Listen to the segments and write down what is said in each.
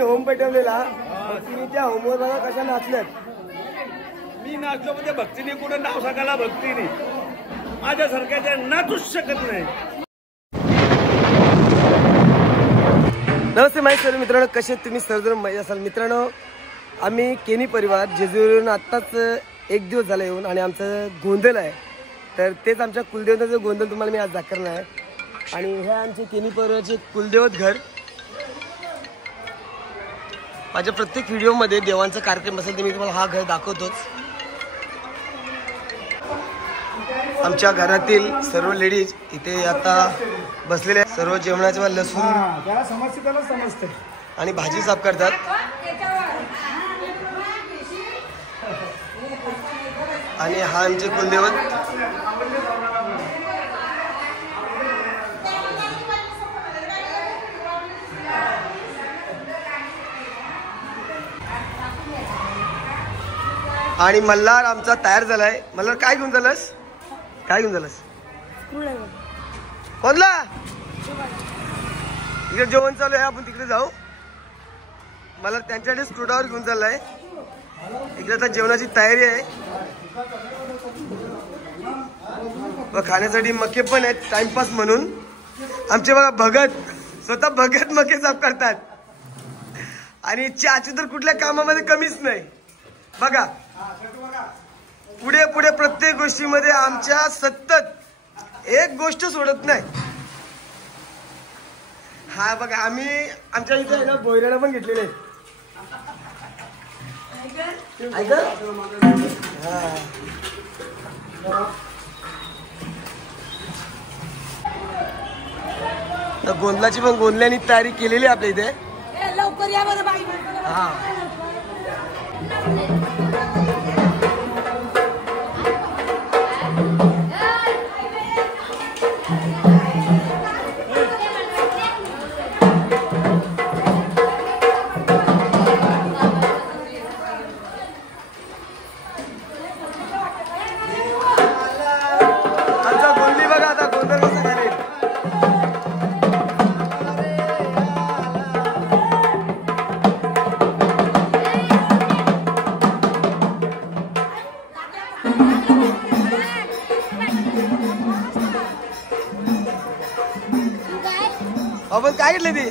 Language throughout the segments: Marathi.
होम पेटवलेला, तिने त्या होमवर बघा कशा नाचल्यात. मी नाचलो म्हणजे भक्तीने कुठे नाव सांगायला भक्तीने माझ्यासारख्याच्या नाचूच शकत नाही. नमस्ते माहिती सर्व मित्रांनो, कसे तुम्ही सर्वजण मजा असाल. मित्रांनो, आम्ही केनी परिवार जेजुरीवरून आत्ताच एक दिवस झाला येऊन आणि आमचं गोंधळ आहे. तर तेच आमच्या कुलदेवताचं गोंधळ तुम्हाला मी आज दाखवणार आहे. आणि हे आमचे केनी परिवाराचे कुलदेवत घर. माझ्या प्रत्येक व्हिडिओमध्ये देवांचा कार्यक्रम असेल तर मी तुम्हाला हा घर दाखवतोच. आमच्या घरातील सर्व लेडीज इथे आता बसलेले आहेत. सर्व जेवणाच्या लसूण आणि भाजी साफ करतात. आणि हा आमचे कुलदेवत. आणि मल्हार आमचा तयार झालाय. मल्हार काय घेऊन झालास? काय घेऊन झालास? कोणला? इकडे जेवण चालू आहे, आपण तिकडे जाऊ. मला त्यांच्याकडे स्टुडावर घेऊन चाललाय. इकडे आता जेवणाची तयारी आहे व खाण्यासाठी मके पण आहेत टाइमपास म्हणून. आमचे बघा भगत, स्वतः भगत मके साफ करतात. आणि चाची तर कुठल्या कामामध्ये कमीच नाही बघा. पुढे पुढे प्रत्येक गोष्टीमध्ये आमच्या सतत एक गोष्ट सोडत नाही. हा बघा, आम्ही आमच्या इथे आहे ना बोयराला पण घेतलेले आहेत. गोंधळाची पण गोंधळ्यानी तयारी केलेली आहे आपल्या इथे. लवकर या बरं बाई. हा आपण काय घेतले ती?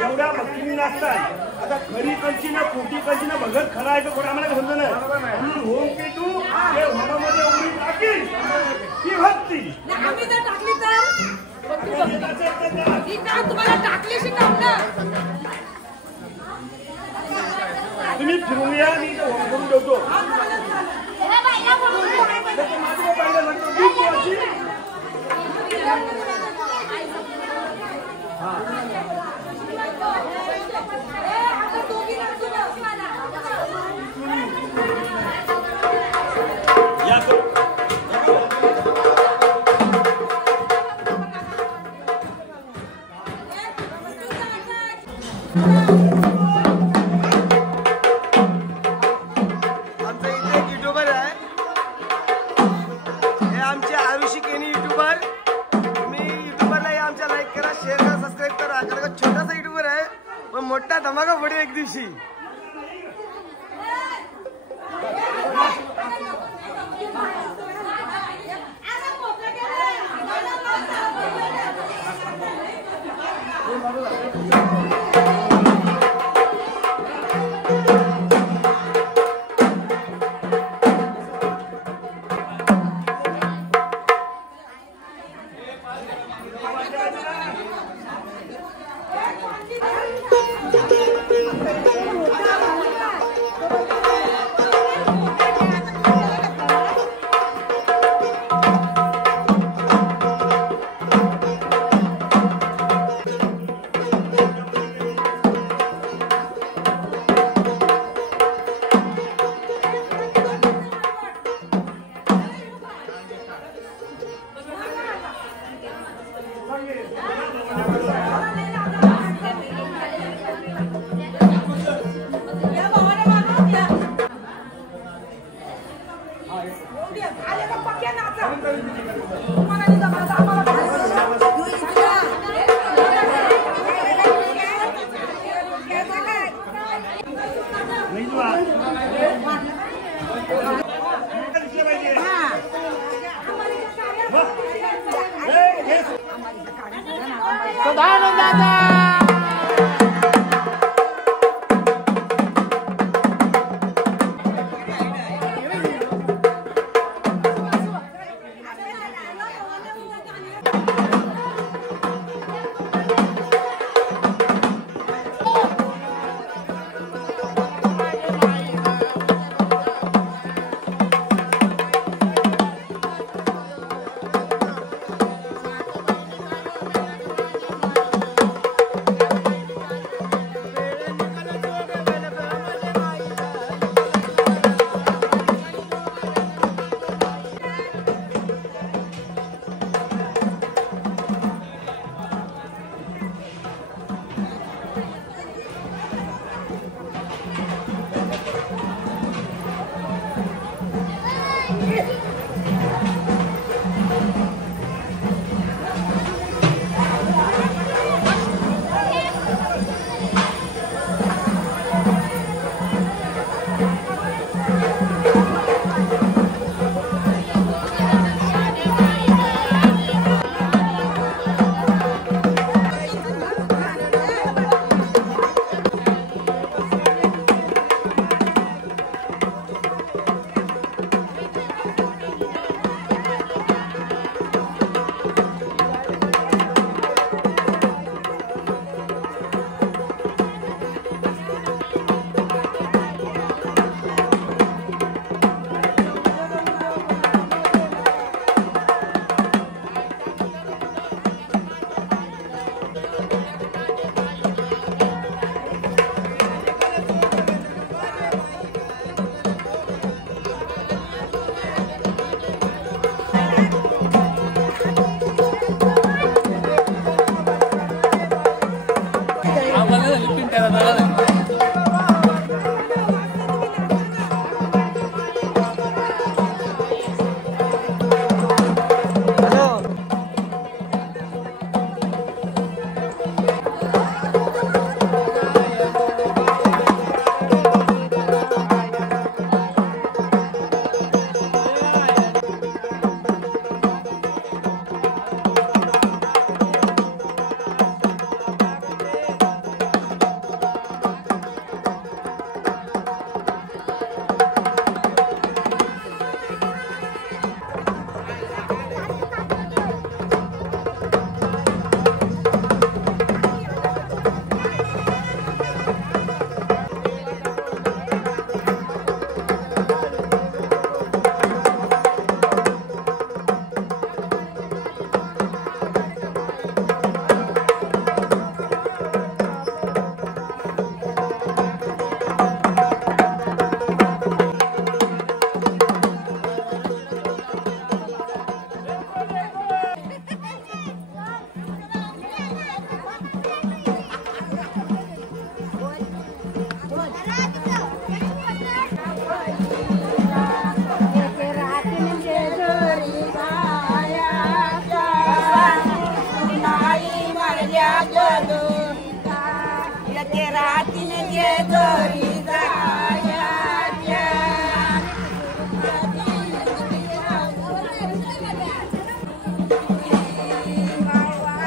एवढ्या भक्तीने नाचतात. आता खरी कंची ना खोटी कंची ना भगत खरा आहे का खोटा आम्हाला समजा नाही. होम पेटू हे होमामध्ये उडी टाकील ही भक्ती. आम्ही जर टाकली तर तुम्हाला टाकली शिकवलं. तुम्ही फिरून या, मी होम करून ठेवतो. आमचा इथे एक युट्यूबर आहे, हे आमचे आरुषी केनी युट्यूबर. तुम्ही युट्यूबरला या, आमच्या लाईक करा, शेअर करा, सबस्क्राईब करा. कारण छोटासा युट्यूबर आहे पण मोठा धमाका पडेल एक दिवशी.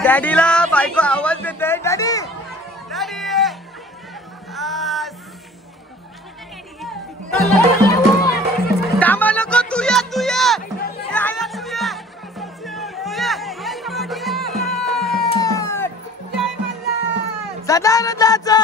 डॅडीला बायको आवाज देते. डॅडी डॅडी कामा नको. तू ये तू ये सदानंदाचा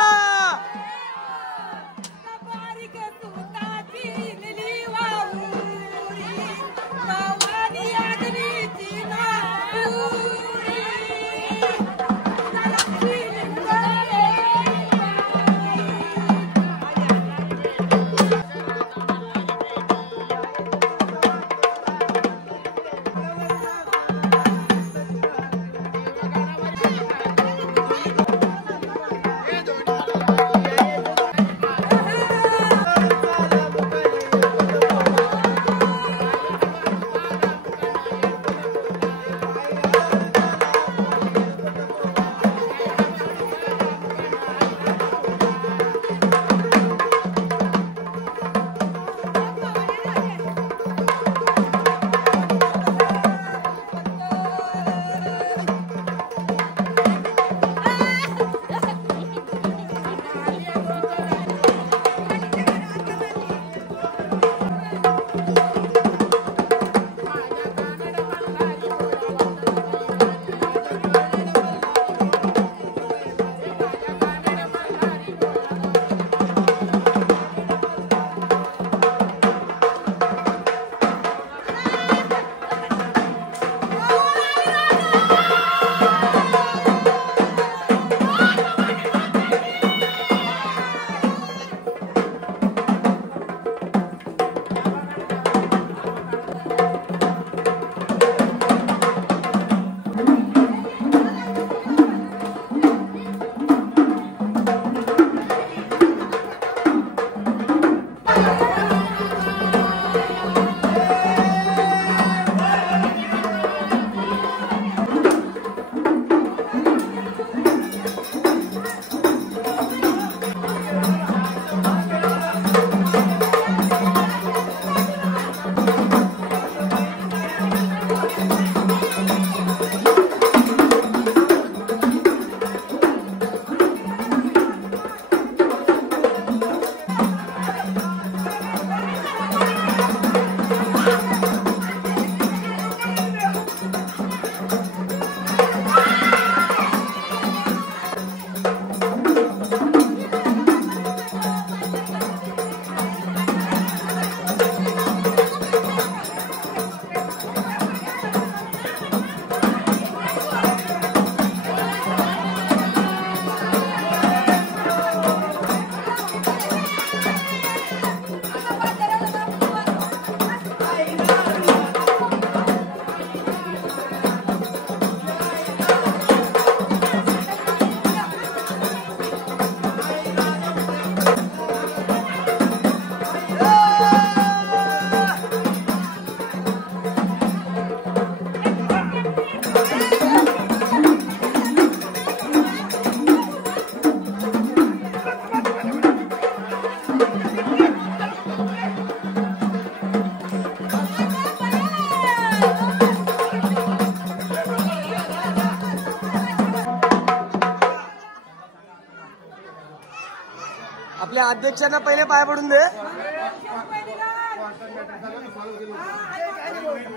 आपल्या अध्यक्षांना पहिले पाय पडून दे.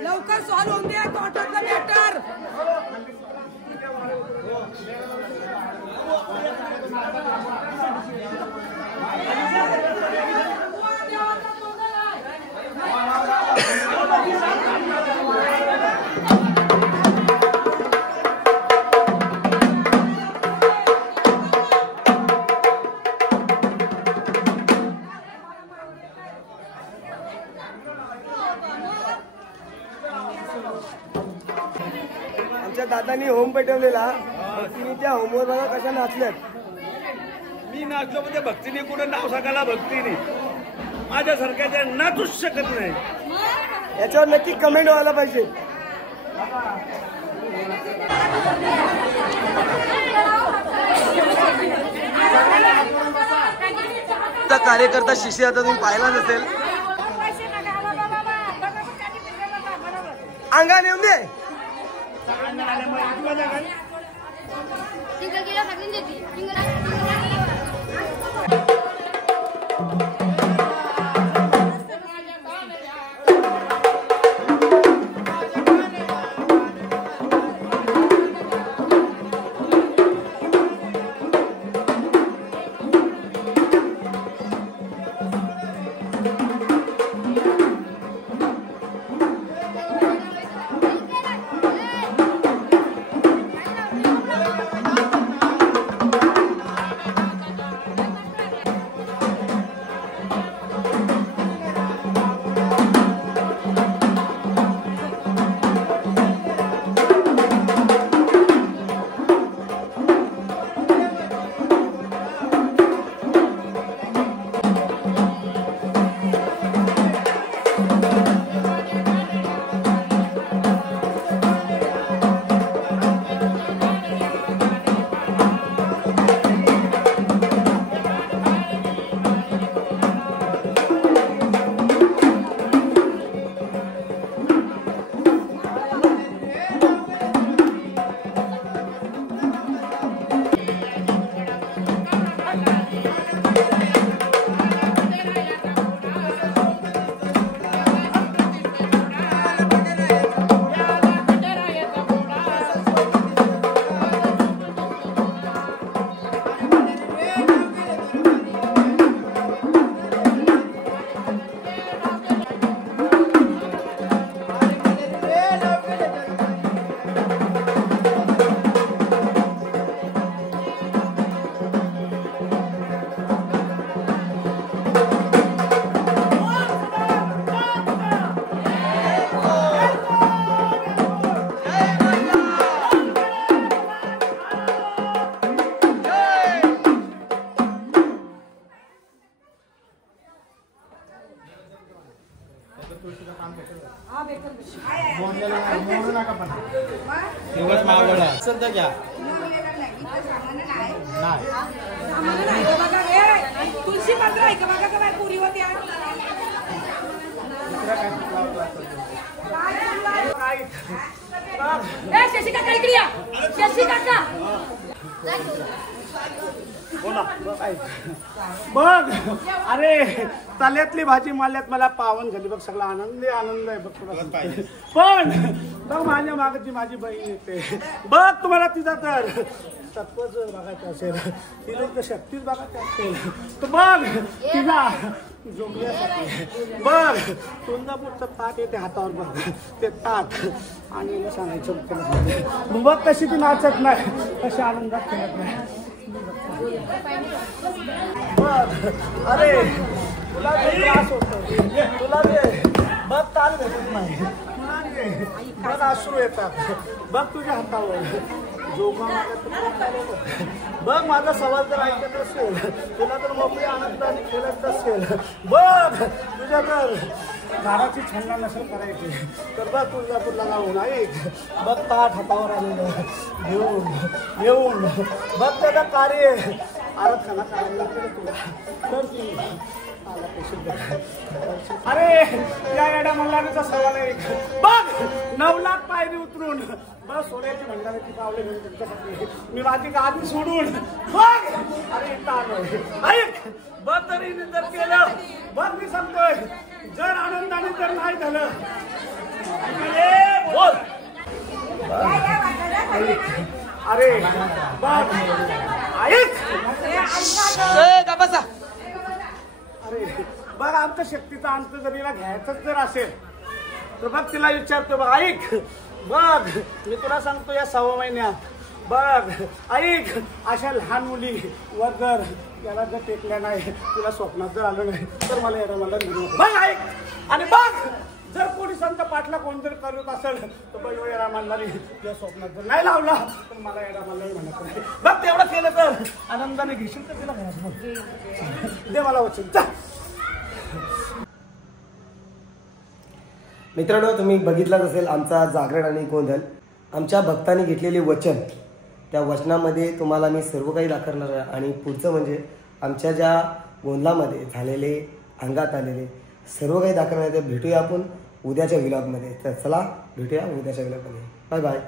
लवकर सॉल्व्ह होऊन द्या कोर्टातलं मॅटर. आमच्या दादांनी होम पेटवलेला. भक्तीने त्या होमवर बघा कशा नाचल्यात. मी नाचलो म्हणजे भक्तीने कुठे नाव सांगायला. भक्तीने माझ्यासारख्या नाचूच शकत नाही. याच्यावर नक्की कमेंट व्हायला पाहिजे. आमचा कार्यकर्ता शिष्य आता तुम्ही पाहिलाच असेल. अंगाने येऊन दे. तुळशी मात्र आहे का बघा काय पुरी होत्या. शशी काका इकडे या. शशी काका बघ. अरे ताल्यातली भाजी मारल्यात मला पावन झाली बघ. सगळा आनंद आहे बघ तुला. पण बघ माझ्या मागची माझी बहीण येते बघ. तुम्हाला तिचा तर तत्वच बघायचं असेल, तिला तर शक्तीच बघायची असेल तर बघ तिला जोडण्यासाठी बघ तुळजापूरचं ताट येते हातावर बघ. ते ताट आणि सांगायचं बघ कशी ती नाचत नाही, कशी आनंदात खेळत नाही बघ. अरे तुला त्रास होतो, तुला बघ ताल भेटत नाही, बघ अश्रू येतात बघ तुझ्या हातावर. बघ माझा सवाल जर ऐकत असेल, तुला तर मोकळी आनंदाने खेळत असेल, बघ तुझ्या तर झाडाची छंदा नसेल करायची तर बघ तुळजापूरला जाऊन ऐक बघ ताट हातावर आलेलं घेऊन येऊन बघ त्याचं कार्य आराधना करायला तुला तर अरे या येड्या मल्हारीचा सवाल आहे बघ. 9 लाख पायरी उतरून बस सोन्याची भंडाऱ्याची पावले घेऊन तुमच्यासाठी मी माझी गादी सोडून बघ. अरे ऐक बघ तरी जर केलं बघ मी सांगतोय जर आनंदाने जर नाही झालं बोल. अरे बघ ऐक अरे बघ आमच्या शक्तीचा अंत जर तिला घ्यायचंच जर असेल तर बघ तिला विचारतो बघ. ऐक बघ मी तुला सांगतो या 6 महिन्यात बघ ऐक अशा लहान मुली वर जर याला जर टेकल्या नाही तुला स्वप्नात जर आलं नाही तर मला याला मला बघ ऐक. आणि बघ जर पोलिसांचा पाठला कोण जर करत असेल तर बघ येडा मल्हारी या स्वप्नात जर नाही लावला तर मला येडा मल्हारी म्हणत नाही बघ. तेवढं केलं तर आनंदाने घेशील तर तिला घरात दे मला वचन. मित्रांनो तुम्ही बघितलाच असेल आमचा जागरण आणि गोंधळ. आमच्या भक्तांनी घेतलेले वचन, त्या वचनामध्ये तुम्हाला मी सर्व काही दाखवणार आहे. आणि पुढचं म्हणजे आमच्या ज्या गोंधळामध्ये झालेले, अंगात आलेले सर्व काही दाखवण्यात भेटूया आपण उद्याच्या व्लॉगमध्ये. तर चला भेटूया उद्याच्या व्लॉगमध्ये. Bye bye.